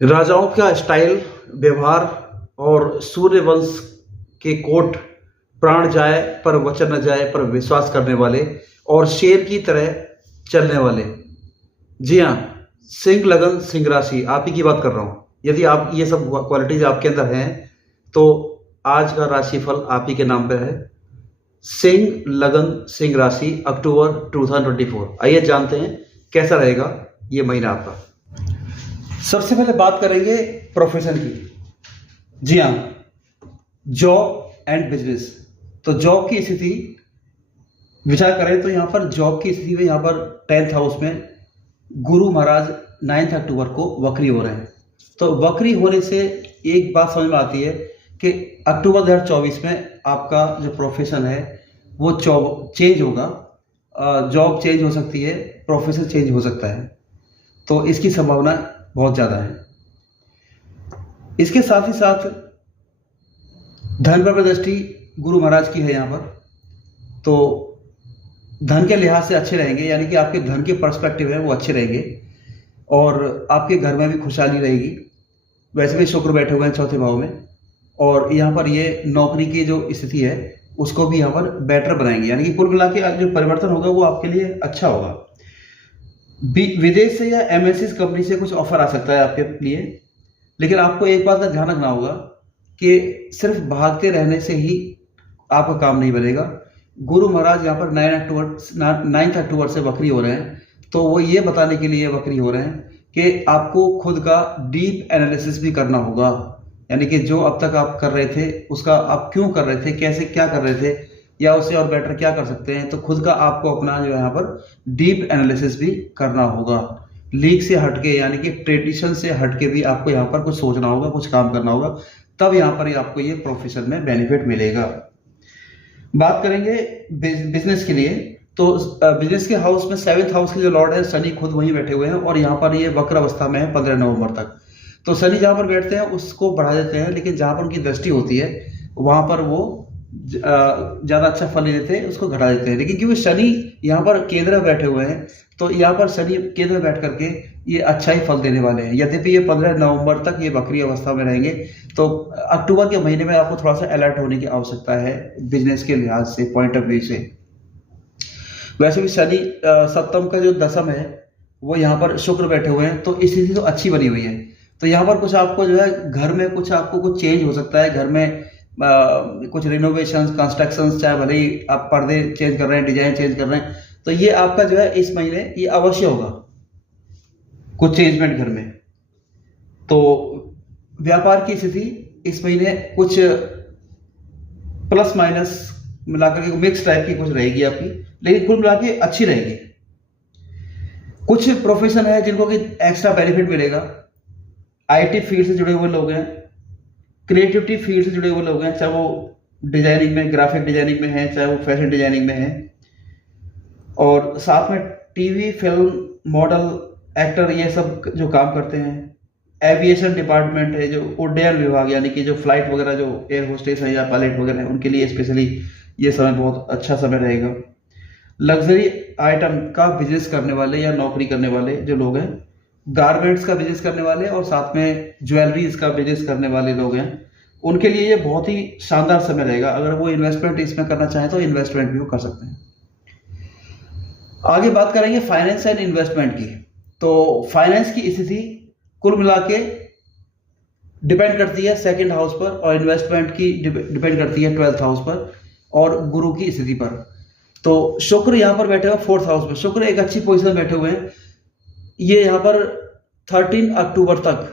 राजाओं का स्टाइल, व्यवहार और सूर्यवंश के कोट, प्राण जाए पर वचन न जाए पर विश्वास करने वाले और शेर की तरह चलने वाले। जी हाँ, सिंह लगन सिंह राशि आप ही की बात कर रहा हूँ। यदि आप ये सब क्वालिटीज आपके अंदर हैं तो आज का राशिफल आप ही के नाम पर है। सिंह लगन सिंह राशि अक्टूबर 2024। आइए जानते हैं कैसा रहेगा ये महीना आपका। सबसे पहले बात करेंगे प्रोफेशन की। जी हाँ, जॉब एंड बिजनेस। तो जॉब की स्थिति विचार करें तो यहाँ पर जॉब की स्थिति में यहाँ पर 10th हाउस में गुरु महाराज 9 अक्टूबर को वक्री हो रहे हैं। तो वक्री होने से एक बात समझ में आती है कि अक्टूबर 2024 में आपका जो प्रोफेशन है वो चेंज होगा। जॉब चेंज हो सकती है, प्रोफेशन चेंज हो सकता है, तो इसकी संभावना बहुत ज़्यादा है। इसके साथ ही साथ धन पर दृष्टि गुरु महाराज की है यहाँ पर, तो धन के लिहाज से अच्छे रहेंगे, यानी कि आपके धन के पर्सपेक्टिव है वो अच्छे रहेंगे और आपके घर में भी खुशहाली रहेगी। वैसे भी शुक्र बैठे हुए हैं चौथे भाव में और यहाँ पर ये नौकरी की जो स्थिति है उसको भी यहाँ पर बेटर बनाएंगे, यानी कि कुल मिला के जो परिवर्तन होगा वो आपके लिए अच्छा होगा। विदेश से या एमएनसी कंपनी से कुछ ऑफर आ सकता है आपके लिए, लेकिन आपको एक बात का ध्यान रखना होगा कि सिर्फ भागते रहने से ही आपका काम नहीं बनेगा। गुरु महाराज यहाँ पर 9 अक्टूबर से वक्री हो रहे हैं, तो वो ये बताने के लिए वक्री हो रहे हैं कि आपको खुद का डीप एनालिसिस भी करना होगा, यानी कि जो अब तक आप कर रहे थे उसका आप क्यों कर रहे थे, कैसे क्या कर रहे थे, या उससे और बेटर क्या कर सकते हैं। तो खुद का आपको अपना जो यहाँ पर डीप एनालिसिस भी करना होगा। लीग से हटके, यानी कि ट्रेडिशन से हटके भी आपको यहाँ पर कुछ सोचना होगा, कुछ काम करना होगा, तब यहाँ पर आपको ये प्रोफेशन में बेनिफिट मिलेगा। बात करेंगे बिजनेस के लिए, तो बिजनेस के हाउस में 7th हाउस के जो लॉर्ड है शनि खुद वहीं बैठे हुए हैं और यहाँ पर ये वक्र अवस्था में है 15 नवंबर तक। तो शनि जहाँ पर बैठते हैं उसको बढ़ा देते हैं, लेकिन जहाँ पर उनकी दृष्टि होती है वहाँ पर वो ज़्यादा अच्छा फल नहीं देते, उसको घटा देते हैं। लेकिन क्योंकि शनि यहाँ पर केंद्र में बैठे हुए हैं तो यहाँ पर शनि केंद्र में बैठ करके ये अच्छा ही फल देने वाले हैं। यद्यपि ये 15 नवंबर तक ये वक्री अवस्था में रहेंगे, तो अक्टूबर के महीने में आपको थोड़ा सा अलर्ट होने की आवश्यकता है बिजनेस के लिहाज से, पॉइंट ऑफ व्यू से। वैसे भी शनि सप्तम का जो दशम है वो यहाँ पर शुक्र बैठे हुए हैं, तो स्थिति तो अच्छी बनी हुई है। तो यहाँ पर कुछ आपको जो है घर में आपको कुछ चेंज हो सकता है, घर में कुछ रिनोवेशन कंस्ट्रक्शन, चाहे भले ही आप पर्दे चेंज कर रहे हैं, डिजाइन चेंज कर रहे हैं, तो ये आपका जो है इस महीने ये अवश्य होगा कुछ चेंजमेंट घर में। तो व्यापार की स्थिति इस महीने कुछ प्लस माइनस मिलाकर के मिक्स टाइप की कुछ रहेगी आपकी, लेकिन कुल मिला के अच्छी रहेगी। कुछ प्रोफेशन है जिनको कि एक्स्ट्रा बेनिफिट मिलेगा। आईटी फील्ड से जुड़े हुए लोग हैं, क्रिएटिविटी फील्ड से जुड़े हुए लोग हैं, चाहे वो डिजाइनिंग में, ग्राफिक डिजाइनिंग में है, चाहे वो फैशन डिजाइनिंग में है, और साथ में टीवी, फिल्म, मॉडल, एक्टर, ये सब जो काम करते हैं। एविएशन डिपार्टमेंट है, जो उड्डयन विभाग, यानी कि जो फ्लाइट वगैरह, जो एयर होस्टेस है या पायलट वगैरह है, उनके लिए स्पेशली ये समय बहुत अच्छा समय रहेगा। लग्जरी आइटम का बिजनेस करने वाले या नौकरी करने वाले जो लोग हैं, गारमेंट्स का बिजनेस करने वाले और साथ में ज्वेलरीज का बिजनेस करने वाले लोग हैं, उनके लिए ये बहुत ही शानदार समय रहेगा। अगर वो इन्वेस्टमेंट इसमें करना चाहें तो इन्वेस्टमेंट भी वो कर सकते हैं। आगे बात करेंगे फाइनेंस एंड इन्वेस्टमेंट की। तो फाइनेंस की स्थिति कुल मिला के डिपेंड करती है 2nd हाउस पर, और इन्वेस्टमेंट की डिपेंड करती है 12th हाउस पर और गुरु की स्थिति पर। तो शुक्र यहाँ पर बैठे हुए 4th हाउस में, शुक्र एक अच्छी पोजीशन में बैठे हुए हैं। ये यहाँ पर 13 अक्टूबर तक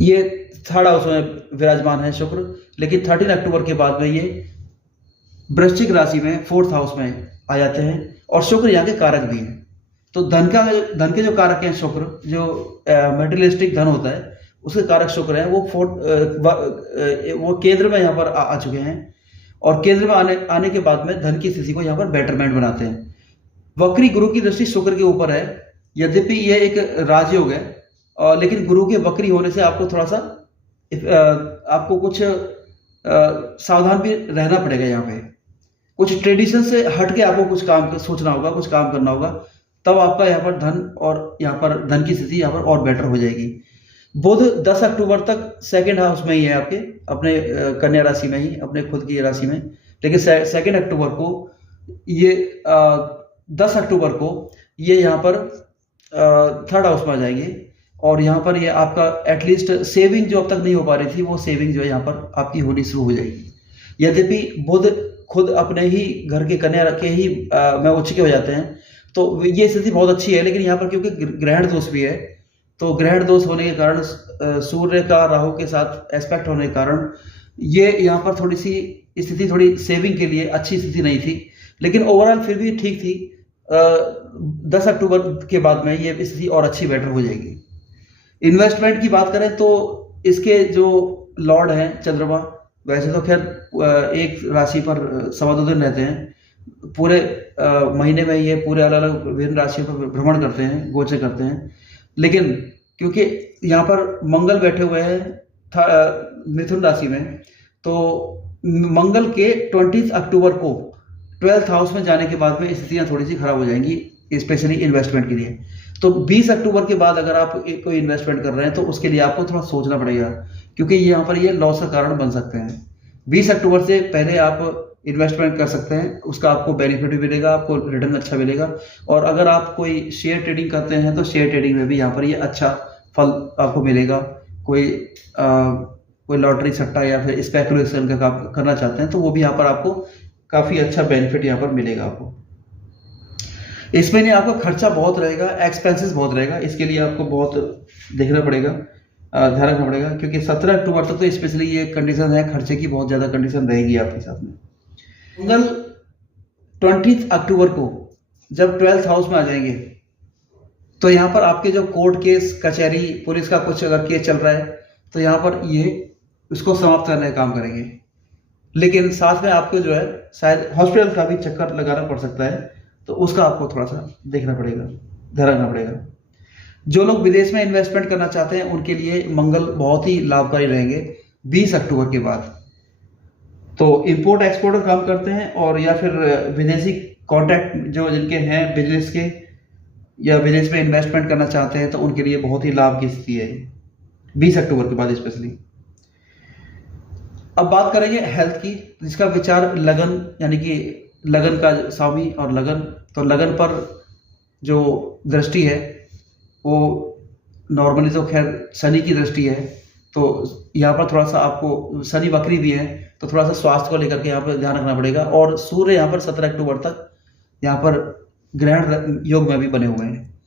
ये 3rd हाउस में विराजमान है शुक्र, लेकिन 13 अक्टूबर के बाद में ये वृश्चिक राशि में 4th हाउस में आ जाते हैं और शुक्र यहाँ के कारक भी हैं। तो धन के जो कारक हैं शुक्र, जो मटेरियलिस्टिक धन होता है उसके कारक शुक्र है, वो केंद्र में यहाँ पर आ चुके हैं और केंद्र में आने के बाद में धन की स्थिति को यहाँ पर बेटरमेंट बनाते हैं। वक्री गुरु की दृष्टि शुक्र के ऊपर है, यद्यपि यह एक राजयोग है, लेकिन गुरु के वक्री होने से आपको थोड़ा सा आपको कुछ सावधान भी रहना पड़ेगा। यहाँ पे कुछ ट्रेडिशन से हट के आपको कुछ काम सोचना होगा, कुछ काम करना होगा, तब आपका यहाँ पर धन और यहाँ पर धन की स्थिति यहाँ पर और बेटर हो जाएगी। बुध 10 अक्टूबर तक सेकंड हाउस में ही है आपके, अपने कन्या राशि में ही, अपने खुद की राशि में। लेकिन सेकंड अक्टूबर को ये 10 अक्टूबर को ये यहाँ पर थर्ड हाउस में आ जाएंगे और यहाँ पर ये आपका एटलीस्ट सेविंग जो अब तक नहीं हो पा रही थी वो सेविंग जो है यहाँ पर आपकी होनी शुरू हो जाएगी। यद्यपि बुध खुद अपने ही घर के कन्या के ही में उच्च के हो जाते हैं तो ये स्थिति बहुत अच्छी है, लेकिन यहाँ पर क्योंकि ग्रहण दोष भी है तो ग्रहण दोष होने के कारण सूर्य का राहु के साथ एस्पेक्ट होने के कारण ये यहाँ पर थोड़ी सी स्थिति थोड़ी सेविंग के लिए अच्छी स्थिति नहीं थी, लेकिन ओवरऑल फिर भी ठीक थी। 10 अक्टूबर के बाद में ये स्थिति और अच्छी बेटर हो जाएगी। इन्वेस्टमेंट की बात करें तो इसके जो लॉर्ड हैं चंद्रमा, वैसे तो खैर एक राशि पर 2.25 दिन रहते हैं, पूरे महीने में ये पूरे अलग अलग विभिन्न राशियों पर भ्रमण करते हैं, गोचर करते हैं। लेकिन क्योंकि यहाँ पर मंगल बैठे हुए हैं मिथुन राशि में, तो मंगल के 20 अक्टूबर को 12th हाउस में जाने के बाद में स्थितियाँ थोड़ी सी खराब हो जाएंगी, स्पेशली इन्वेस्टमेंट के लिए। तो 20 अक्टूबर के बाद अगर आप कोई इन्वेस्टमेंट कर रहे हैं तो उसके लिए आपको थोड़ा सोचना पड़ेगा, क्योंकि यहाँ पर ये लॉस का कारण बन सकते हैं। 20 अक्टूबर से पहले आप इन्वेस्टमेंट कर सकते हैं, उसका आपको बेनिफिट भी मिलेगा, आपको रिटर्न अच्छा मिलेगा। और अगर आप कोई शेयर ट्रेडिंग करते हैं तो शेयर ट्रेडिंग में भी यहाँ पर ये अच्छा फल आपको मिलेगा। कोई लॉटरी सट्टा या फिर स्पेकुलेशन का काम करना चाहते हैं तो वो भी यहाँ पर आपको काफ़ी अच्छा बेनिफिट यहाँ पर मिलेगा आपको। इसमें नहीं आपका खर्चा बहुत रहेगा, एक्सपेंसेस बहुत रहेगा, इसके लिए आपको बहुत देखना पड़ेगा, ध्यान रखना पड़ेगा, क्योंकि 17 अक्टूबर तक तो स्पेशली ये कंडीशन है, खर्चे की बहुत ज़्यादा कंडीशन रहेगी आपके साथ में। मंगल 20 अक्टूबर को जब 12th हाउस में आ जाएंगे तो यहाँ पर आपके जो कोर्ट केस, कचहरी, पुलिस का कुछ अगर केस चल रहा है तो यहाँ पर ये उसको समाप्त करने का काम करेंगे। लेकिन साथ में आपको जो है शायद हॉस्पिटल का भी चक्कर लगाना पड़ सकता है, तो उसका आपको थोड़ा सा देखना पड़ेगा, ध्यान रखना पड़ेगा। जो लोग विदेश में इन्वेस्टमेंट करना चाहते हैं उनके लिए मंगल बहुत ही लाभकारी रहेंगे 20 अक्टूबर के बाद। तो इंपोर्ट एक्सपोर्ट का काम करते हैं और या फिर विदेशी कॉन्टैक्ट जो जिनके हैं बिजनेस के या विदेश में इन्वेस्टमेंट करना चाहते हैं तो उनके लिए बहुत ही लाभ की स्थिति है 20 अक्टूबर के बाद स्पेशली। अब बात करेंगे हेल्थ की, जिसका विचार लगन, यानी कि लगन का स्वामी और लगन, तो लगन पर जो दृष्टि है वो नॉर्मली तो खैर शनि की दृष्टि है, तो यहाँ पर थोड़ा सा आपको, शनि वक्री भी है तो थोड़ा सा स्वास्थ्य को लेकर के यहाँ पर ध्यान रखना पड़ेगा। और सूर्य यहाँ पर 17 अक्टूबर तक यहाँ पर ग्रहण योग में भी बने हुए हैं,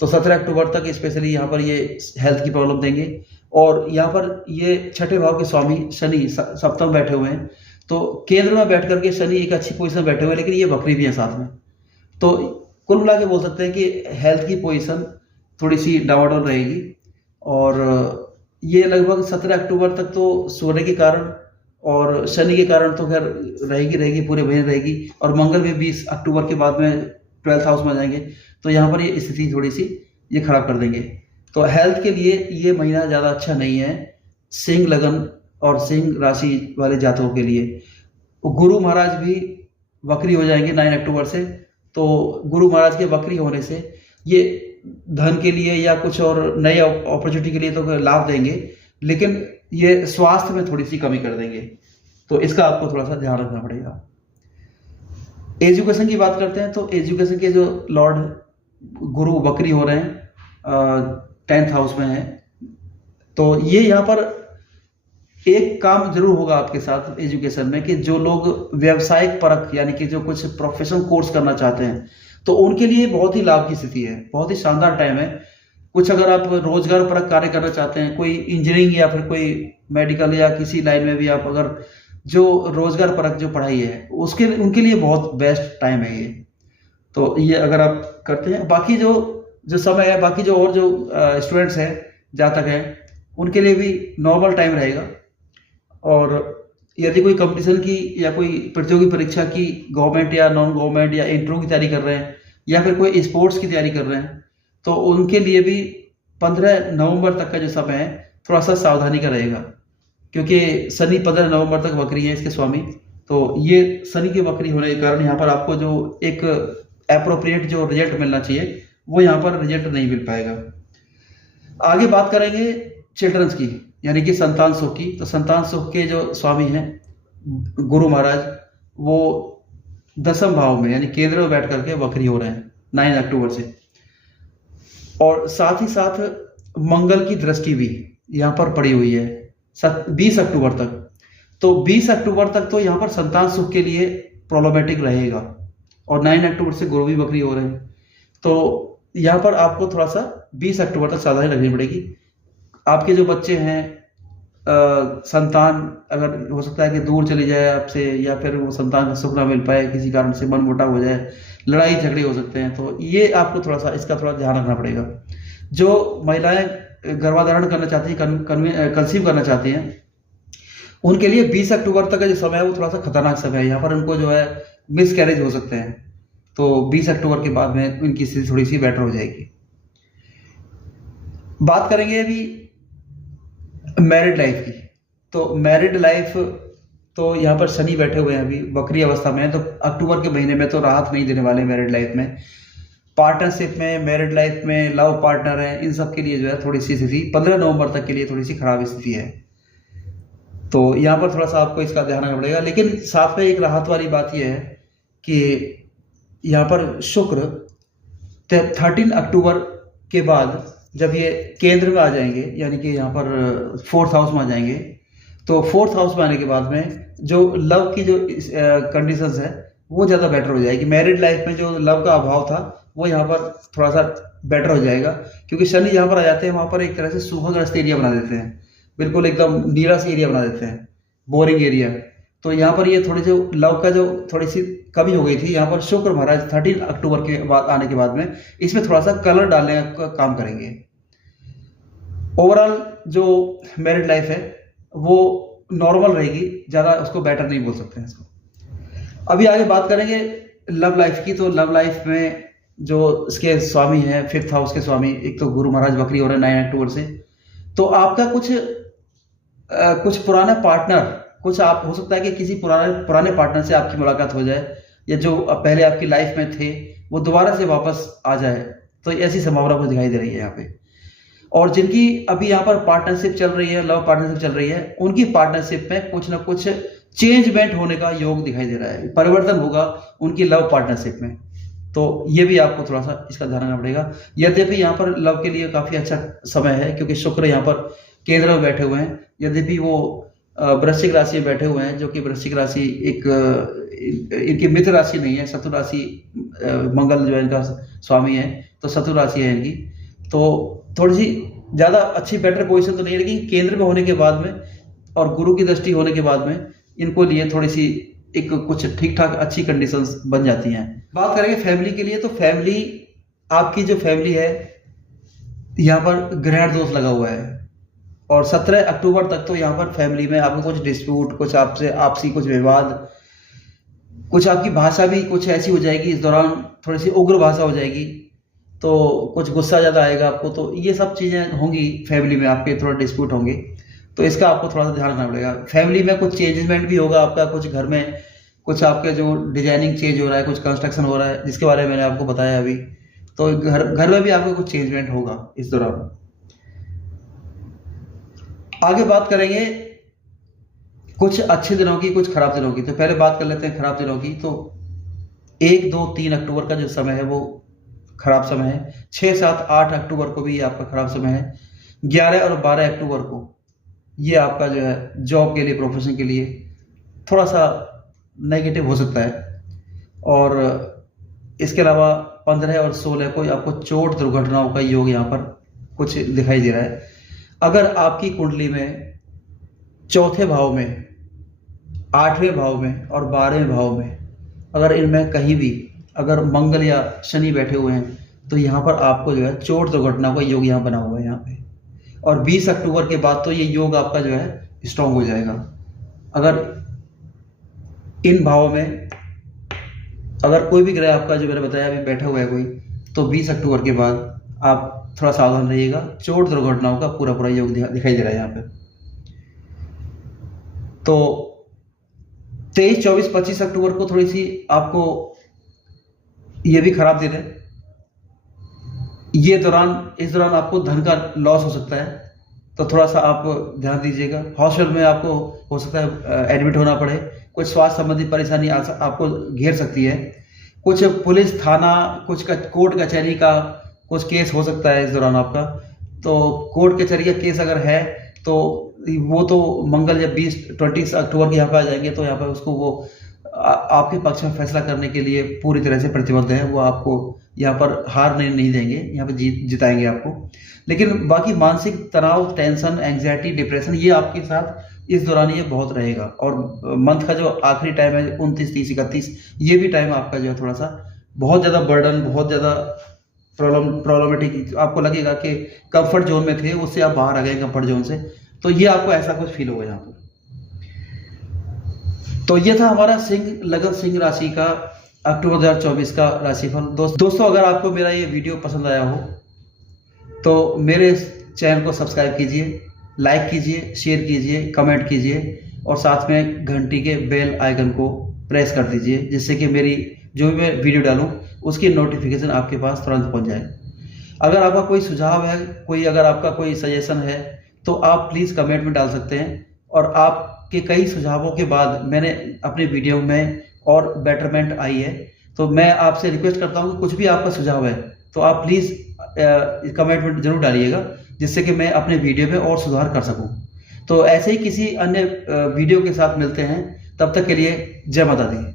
तो 17 अक्टूबर तक स्पेशली यहाँ पर ये हेल्थ की प्रॉब्लम देंगे। और यहाँ पर ये छठे भाव के स्वामी शनि सप्तम बैठे हुए हैं, तो केंद्र में बैठ करके शनि एक अच्छी पोजीशन बैठे हुए हैं, लेकिन ये वक्री भी है साथ में। तो कुल मिला के बोल सकते हैं कि हेल्थ की पोजीशन थोड़ी सी डावाडोल रहेगी। और ये लगभग 17 अक्टूबर तक तो सूर्य के कारण और शनि के कारण तो खैर रहेगी पूरे महीने रहेगी। और मंगल भी 20 अक्टूबर के बाद में 12th हाउस में जाएंगे, तो यहाँ पर ये स्थिति थोड़ी सी ये खराब कर देंगे। तो हेल्थ के लिए ये महीना ज़्यादा अच्छा नहीं है सिंह लगन और सिंह राशि वाले जातकों के लिए। गुरु महाराज भी वक्री हो जाएंगे 9 अक्टूबर से, तो गुरु महाराज के वक्री होने से ये धन के लिए या कुछ और नए अपॉर्चुनिटी के लिए तो लाभ देंगे, लेकिन ये स्वास्थ्य में थोड़ी सी कमी कर देंगे, तो इसका आपको थोड़ा सा ध्यान रखना पड़ेगा। एजुकेशन की बात करते हैं तो एजुकेशन के जो लॉर्ड गुरु वक्री हो रहे हैं 10th हाउस में है, तो ये यहाँ पर एक काम जरूर होगा आपके साथ एजुकेशन में कि जो लोग व्यवसायिक परक यानी कि जो कुछ प्रोफेशनल कोर्स करना चाहते हैं तो उनके लिए बहुत ही लाभ की स्थिति है, बहुत ही शानदार टाइम है। कुछ अगर आप रोजगार परक कार्य करना चाहते हैं, कोई इंजीनियरिंग या फिर कोई मेडिकल या किसी लाइन में भी आप अगर जो रोजगार परक जो पढ़ाई है उसके उनके लिए बहुत बेस्ट टाइम है ये। तो ये अगर आप करते हैं, बाकी जो समय है, बाकी जो और जो स्टूडेंट्स हैं, जातक हैं, उनके लिए भी नॉर्मल टाइम रहेगा। और यदि कोई कंपटीशन की या कोई प्रतियोगी परीक्षा की गवर्नमेंट या नॉन गवर्नमेंट या इंटरव्यू की तैयारी कर रहे हैं या फिर कोई स्पोर्ट्स की तैयारी कर रहे हैं तो उनके लिए भी 15 नवंबर तक का जो समय है थोड़ा सा सावधानी का रहेगा, क्योंकि शनि 15 नवंबर तक वक्री है इसके स्वामी। तो ये शनि के वक्री होने के कारण यहाँ पर आपको जो एक एप्रोप्रिएट जो रिजल्ट मिलना चाहिए वो यहाँ पर रिजल्ट नहीं मिल पाएगा। आगे बात करेंगे चिल्ड्रंस की, यानी कि संतान सुख की। तो संतान सुख के जो स्वामी हैं गुरु महाराज, वो 10वें भाव में यानी केंद्र में बैठ करके वक्री हो रहे हैं 9 अक्टूबर से, और साथ ही साथ मंगल की दृष्टि भी यहाँ पर पड़ी हुई है 20 अक्टूबर तक। तो 20 अक्टूबर तक तो यहाँ पर संतान सुख के लिए प्रॉब्लमेटिक रहेगा, और 9 अक्टूबर से गुरु भी वक्री हो रहे हैं। तो यहाँ पर आपको थोड़ा सा 20 अक्टूबर तक सावधानी रखनी पड़ेगी। आपके जो बच्चे हैं, संतान अगर हो सकता है कि दूर चली जाए आपसे, या फिर वो संतान का सुख ना मिल पाए, किसी कारण से मन मुटाव हो जाए, लड़ाई झगड़े हो सकते हैं, तो ये आपको थोड़ा सा इसका थोड़ा ध्यान रखना पड़ेगा। जो महिलाएं गर्भाधारण करना चाहती हैं, कंसीव करना चाहती हैं, उनके लिए 20 अक्टूबर तक का जो समय है वो थोड़ा सा खतरनाक समय है। यहाँ पर उनको जो है मिस कैरेज हो सकते हैं, तो 20 अक्टूबर के बाद में उनकी स्थिति थोड़ी सी बेटर हो जाएगी। बात करेंगे अभी मैरिड लाइफ की। तो मैरिड लाइफ, तो यहाँ पर शनि बैठे हुए हैं, अभी वक्री अवस्था में है, तो अक्टूबर के महीने में तो राहत नहीं देने वाले मैरिड लाइफ में। पार्टनरशिप में, मैरिड लाइफ में, लव पार्टनर है, इन सब के लिए जो है थोड़ी सी स्थिति 15 नवंबर तक के लिए थोड़ी सी खराब स्थिति है। तो यहाँ पर थोड़ा सा आपको इसका ध्यान रखना पड़ेगा। लेकिन साथ में एक राहत वाली बात यह है कि यहाँ पर शुक्र 13 अक्टूबर के बाद जब ये केंद्र में आ जाएंगे, यानी कि यहाँ पर 4th हाउस में आ जाएंगे, तो 4th हाउस में आने के बाद में जो लव की जो कंडीशंस है वो ज़्यादा बेटर हो जाएगी। मैरिड लाइफ में जो लव का अभाव था वो यहाँ पर थोड़ा सा बेटर हो जाएगा, क्योंकि शनि जहाँ पर आ जाते हैं वहाँ पर एक तरह से सूखाग्रस्त एरिया बना देते हैं, बिल्कुल एकदम नीला सा एरिया बना देते हैं, बोरिंग एरिया। तो यहाँ पर ये थोड़ी जो लव का जो थोड़ी सी कमी हो गई थी, यहाँ पर शुक्र महाराज 13 अक्टूबर के बाद आने के बाद में इसमें थोड़ा सा कलर डालने का काम करेंगे। ओवरऑल जो मैरिड लाइफ है वो नॉर्मल रहेगी, ज़्यादा उसको बेटर नहीं बोल सकते हैं इसको। अभी आगे बात करेंगे लव लाइफ की। तो लव लाइफ में जो इसके स्वामी हैं 5th हाउस के स्वामी, एक तो गुरु महाराज वक्री हो रहे हैं 9 अक्टूबर से। तो आपका कुछ पुराना पार्टनर, कुछ आप हो सकता है कि किसी पुराने पार्टनर से आपकी मुलाकात हो जाए, या जो पहले आपकी लाइफ में थे वो दोबारा से वापस आ जाए, तो ऐसी संभावना को दिखाई दे रही है यहाँ पे। और जिनकी अभी यहाँ पर पार्टनरशिप चल रही है, लव पार्टनरशिप चल रही है, उनकी पार्टनरशिप में कुछ ना कुछ चेंजमेंट होने का योग दिखाई दे रहा है, परिवर्तन होगा उनकी लव पार्टनरशिप में। तो ये भी आपको थोड़ा सा इसका ध्यान रखना पड़ेगा। यद्यपि यहाँ पर लव के लिए काफी अच्छा समय है, क्योंकि शुक्र यहाँ पर केंद्र में बैठे हुए हैं, यद्यपि वो वृश्चिक राशि में बैठे हुए हैं, जो कि वृश्चिक राशि एक इनकी मित्र राशि नहीं है, शत्रु राशि। मंगल जो है इनका स्वामी है, तो शत्रु राशि है इनकी। तो थोड़ी सी ज़्यादा अच्छी बेटर पोजीशन तो नहीं है, लेकिन केंद्र में होने के बाद में और गुरु की दृष्टि होने के बाद में इनको लिए थोड़ी सी एक कुछ ठीक ठाक अच्छी कंडीशंस बन जाती हैं। बात करेंगे फैमिली के लिए। तो फैमिली, आपकी जो फैमिली है यहाँ पर ग्रहण दोष लगा हुआ है, और 17 अक्टूबर तक तो यहाँ पर फैमिली में आपको कुछ डिस्प्यूट, कुछ आपसे आपसी कुछ विवाद, कुछ आपकी भाषा भी कुछ ऐसी हो जाएगी इस दौरान, थोड़ी सी उग्र भाषा हो जाएगी, तो कुछ गुस्सा ज़्यादा आएगा आपको। तो ये सब चीज़ें होंगी फैमिली में, आपके थोड़ा डिस्प्यूट होंगे, तो इसका आपको थोड़ा सा ध्यान रखना पड़ेगा। फैमिली में कुछ चेंजमेंट भी होगा आपका, कुछ घर में कुछ आपके जो डिजाइनिंग चेंज हो रहा है, कुछ कंस्ट्रक्शन हो रहा है, जिसके बारे में मैंने आपको बताया अभी। तो घर में भी आपको कुछ चेंजमेंट होगा इस दौरान। आगे बात करेंगे कुछ अच्छे दिनों की, कुछ खराब दिनों की। तो पहले बात कर लेते हैं खराब दिनों की। तो 1, 2, 3 अक्टूबर का जो समय है वो खराब समय है। 6, 7, 8 अक्टूबर को भी ये आपका खराब समय है। 11 और 12 अक्टूबर को ये आपका जो है जॉब के लिए, प्रोफेशन के लिए थोड़ा सा नेगेटिव हो सकता है। और इसके अलावा 15 और 16 को आपको चोट दुर्घटनाओं का योग यहाँ पर कुछ दिखाई दे रहा है। अगर आपकी कुंडली में 4थे भाव में, 8वें भाव में और 12वें भाव में, अगर इनमें कहीं भी अगर मंगल या शनि बैठे हुए हैं, तो यहाँ पर आपको जो है चोट दुर्घटना का योग यहाँ बना हुआ है यहाँ पे। और 20 अक्टूबर के बाद तो ये योग आपका जो है स्ट्रांग हो जाएगा। अगर इन भावों में अगर कोई भी ग्रह आपका, जो मैंने बताया अभी बैठा हुआ है कोई, तो 20 अक्टूबर के बाद आप थोड़ा सावधान रहिएगा। चोट दुर्घटनाओं का पूरा योग दिखाई दे रहा है यहाँ पे। तो 23, 24, 25 अक्टूबर को थोड़ी सी आपको ये भी खराब दिन है। इस दौरान आपको धन का लॉस हो सकता है, तो थोड़ा सा आप ध्यान दीजिएगा। हॉस्पिटल में आपको हो सकता है एडमिट होना पड़े, कुछ स्वास्थ्य संबंधी परेशानी आपको घेर सकती है। कुछ पुलिस थाना, कुछ का कोर्ट कचहरी का कुछ केस हो सकता है इस दौरान आपका। तो कोर्ट कचहरी का केस अगर है तो वो तो मंगल या 20 अक्टूबर के यहाँ पे आ जाएंगे, तो यहाँ पे उसको वो आपके पक्ष में फैसला करने के लिए पूरी तरह से प्रतिबद्ध है। वो आपको यहाँ पर हार नहीं देंगे, यहाँ पे जिताएंगे आपको। लेकिन बाकी मानसिक तनाव, टेंशन, एंग्जाइटी, डिप्रेशन, ये आपके साथ इस दौरान ये बहुत रहेगा। और मंथ का जो आखिरी टाइम है 29, 30, 31, ये भी टाइम आपका जो है थोड़ा सा बहुत ज़्यादा बर्डन, बहुत ज़्यादा प्रॉब्लमेटिक, आपको लगेगा कि कंफर्ट जोन में थे, उससे आप बाहर आ गए कंफर्ट जोन से। तो ये आपको ऐसा कुछ फील होगा यहाँ पर। तो ये था हमारा लगन सिंह राशि का अक्टूबर 2024 का राशिफल। दोस्तों अगर आपको मेरा ये वीडियो पसंद आया हो तो मेरे चैनल को सब्सक्राइब कीजिए, लाइक कीजिए, शेयर कीजिए, कमेंट कीजिए और साथ में घंटी के बेल आइकन को प्रेस कर दीजिए, जिससे कि मेरी जो भी मैं वीडियो डालूं उसकी नोटिफिकेशन आपके पास तुरंत पहुंच जाए। अगर आपका कोई सुझाव है, अगर आपका कोई सजेशन है तो आप प्लीज़ कमेंट में डाल सकते हैं। और आपके कई सुझावों के बाद मैंने अपने वीडियो में और बेटरमेंट आई है। तो मैं आपसे रिक्वेस्ट करता हूं कि कुछ भी आपका सुझाव है तो आप प्लीज़ कमेंट में जरूर डालिएगा, जिससे कि मैं अपने वीडियो में और सुधार कर सकूं। तो ऐसे ही किसी अन्य वीडियो के साथ मिलते हैं, तब तक के लिए जय माता दी।